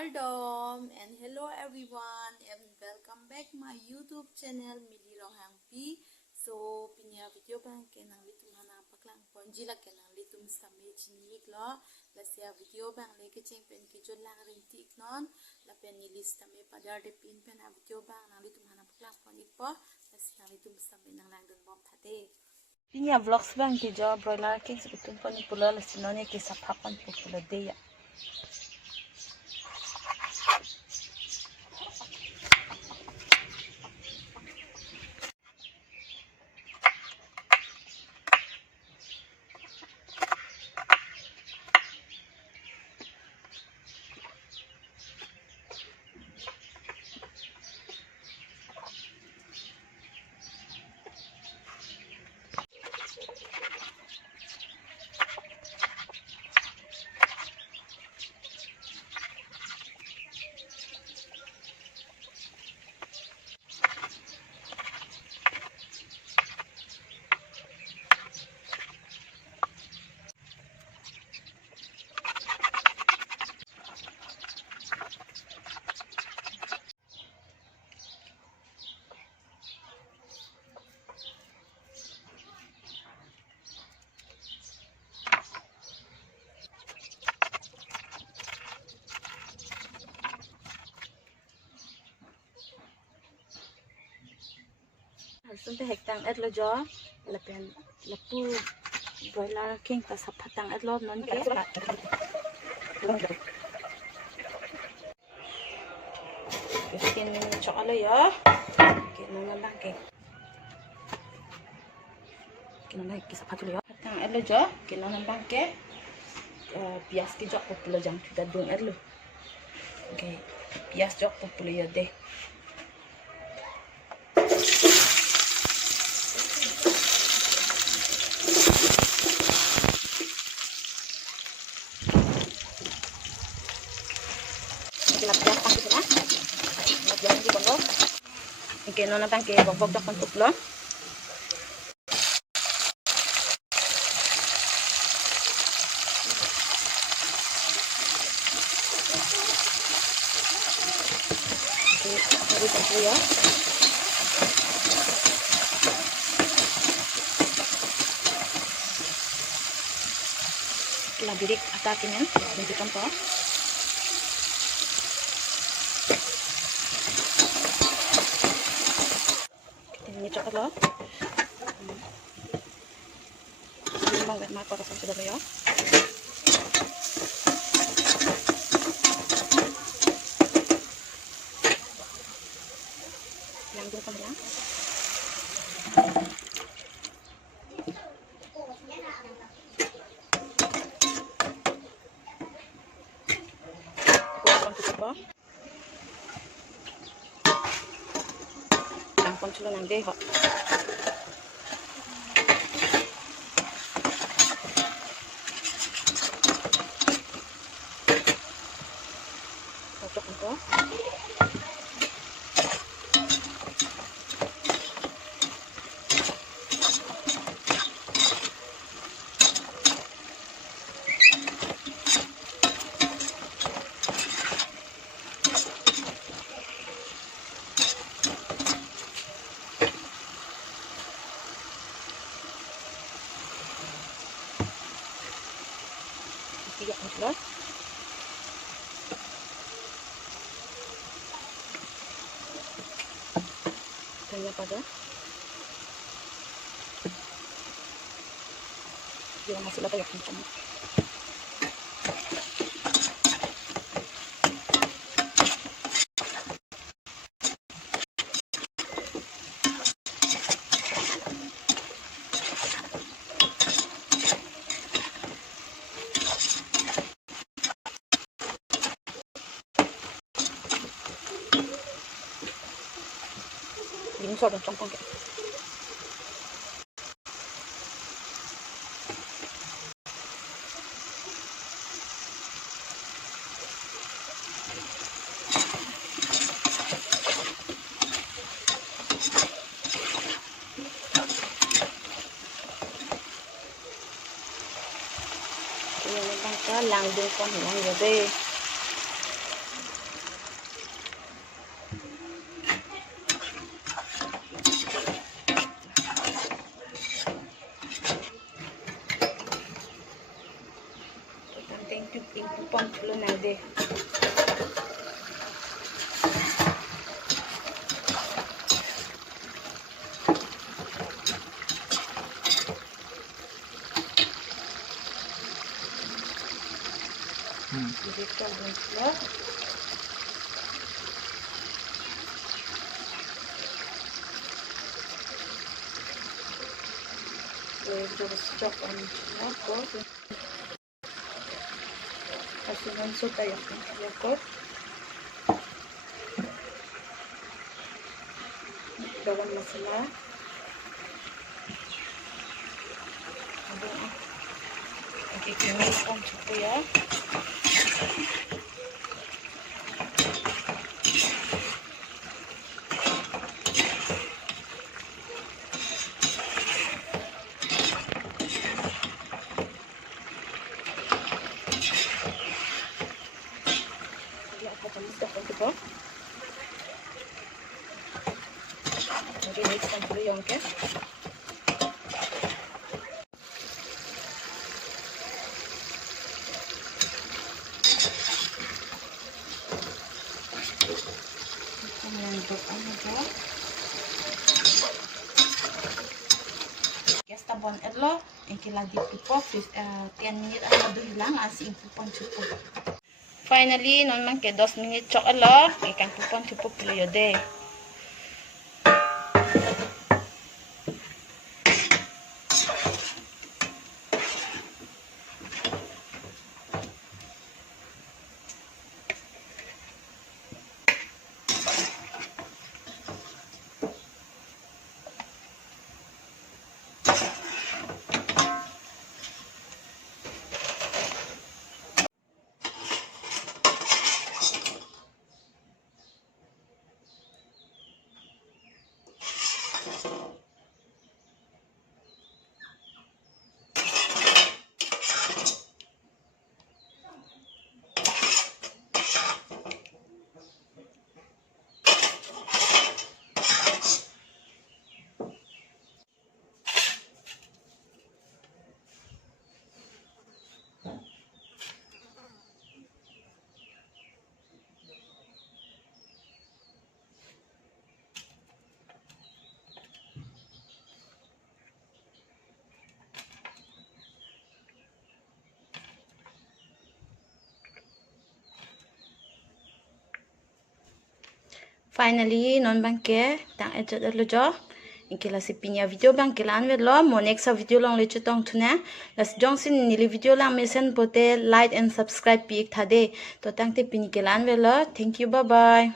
Pardon and hello everyone and welcome back my YouTube channel Mili Rohang P. So pinya video bang kenang litum hana paklang ponji la kenang litum sami chini lo la sia video bang leke cheng pen ki jol lang ring tik non la pen ni list me padar de pin pen ha video bang nang litum hana paklang ponji po la sia litum sami nang lang don bom thate. Pinya vlogs bang ki jo broiler ke sebutum poni pula la sinone ke sapapan pula de ya. Sunte hektang et lo jo lapen lapu broiler king ta sapatang et lo non ke bikin cokalo ya ke nang bang ke nang ke sapat lo ya tang et lo jo ke nang bang ke pias ke jok populo jang kita dong et lo oke pias jok populo ya deh. Oke, nona tangke bok-bok dok untuk lo. Oke, ini campur ya. Kita birik atakin tunjukkan toh. Ini coklat loh. Ini mau nggak makan rasa sudah ya. Yang dulu kan ya. Kuatkan cukup loh. Konsulo nang deho. Cocok itu. Tiga sudah. Tanya pada. Jangan masih lagi kencang. Ini sudah campur ke. Ini lang dun con lang rồi đây. teng pon pulo na de. Dito ang pulo. Terus stock on ako. Kasunod so tayo ko. Gawang masala. Okay, kinis ang chupo ya. Okay, next ang pulo yung ke. Yes, tabon edlo, engkila di pipo, 10 minutes ang madu hilang asing pupon chupo. Finally, non man ke 2 minutes chok alo, ikan pupon chupo pulo yode. Finally, non bangke tang ejot lo jo. Inkila si pinya video bang kilan ve lo mo next video long le chutong tuna. Las jongsin nili video lang mesen pote like and subscribe pi thade. To tang te pin kilan ve lo. Thank you, bye bye.